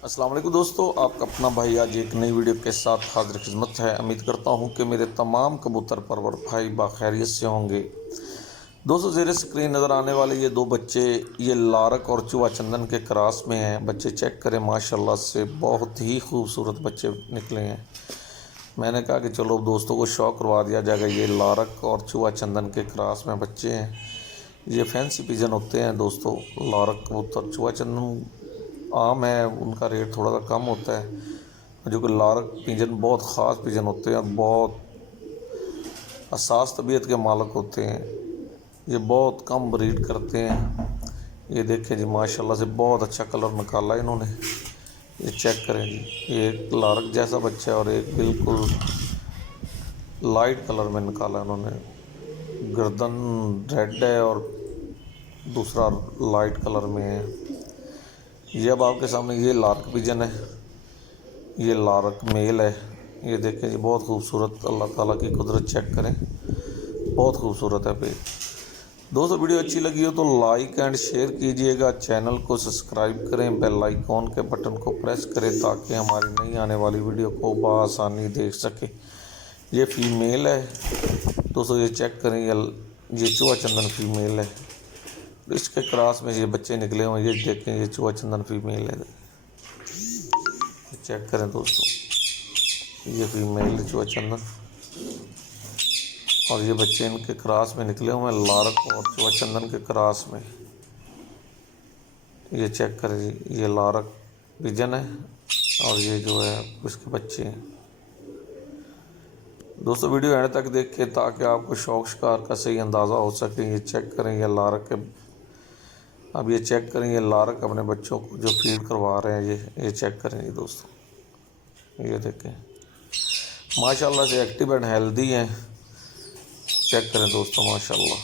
अस्सलाम वालेकुम दोस्तों, आपका अपना भाई आज एक नई वीडियो के साथ हाजिर खिदमत है। उम्मीद करता हूं कि मेरे तमाम कबूतर परवर भाई बाखैरियत से होंगे। दोस्तों, ज़ेरे स्क्रीन नज़र आने वाले ये दो बच्चे ये लारक और चूहा चंदन के क्रॉस में हैं। बच्चे चेक करें, माशाल्लाह से बहुत ही खूबसूरत बच्चे निकले हैं। मैंने कहा कि चलो दोस्तों को शौक़ करवा दिया जाएगा। ये लारक और चूहा चंदन के क्रॉस में बच्चे हैं। ये फैंसी पिजन होते हैं दोस्तों। लारक कबूतर, चूहा चंदन आम है, उनका रेट थोड़ा सा कम होता है। जो कि लारक पिजन बहुत ख़ास पिजन होते हैं और बहुत हसास तबीयत के मालिक होते हैं। ये बहुत कम ब्रीड करते हैं। ये देखें जी, माशाल्लाह से बहुत अच्छा कलर निकाला है इन्होंने। ये चेक करें जी, एक लारक जैसा बच्चा है और एक बिल्कुल लाइट कलर में निकाला इन्होंने। गर्दन रेड है और दूसरा लाइट कलर में है। ये अब आपके सामने ये लारक पिजन है, ये लारक मेल है। ये देखें जी, बहुत खूबसूरत, अल्लाह ताला की कुदरत चेक करें, बहुत खूबसूरत है पे। दोस्तों, वीडियो अच्छी लगी हो तो लाइक एंड शेयर कीजिएगा, चैनल को सब्सक्राइब करें, बेल आइकॉन के बटन को प्रेस करें ताकि हमारी नई आने वाली वीडियो को बआसानी देख सके। ये फीमेल है दोस्तों, ये चेक करें, ये चूहा चंदन फीमेल है। इसके क्रॉस में ये बच्चे निकले हुए, ये देखें, ये चूहा चंदन फीमेल है। चेक करें दोस्तों, ये फीमेल चूहा चंदन और ये बच्चे इनके क्रॉस में निकले हुए हैं, लारक और चूहा चंदन के क्रॉस में। ये चेक करें जी, ये लारक पिजन है और ये जो है इसके बच्चे हैं। दोस्तों, वीडियो एंड तक देखें ताकि आपको शौक शिकार का सही अंदाज़ा हो सके। ये चेक करें, ये लारक के, अब ये चेक करें, ये लारक अपने बच्चों को जो फीड करवा रहे हैं। ये चेक करें जी दोस्तों, ये देखें, माशाल्लाह से एक्टिव एंड हेल्दी हैं। चेक करें दोस्तों, माशाल्लाह।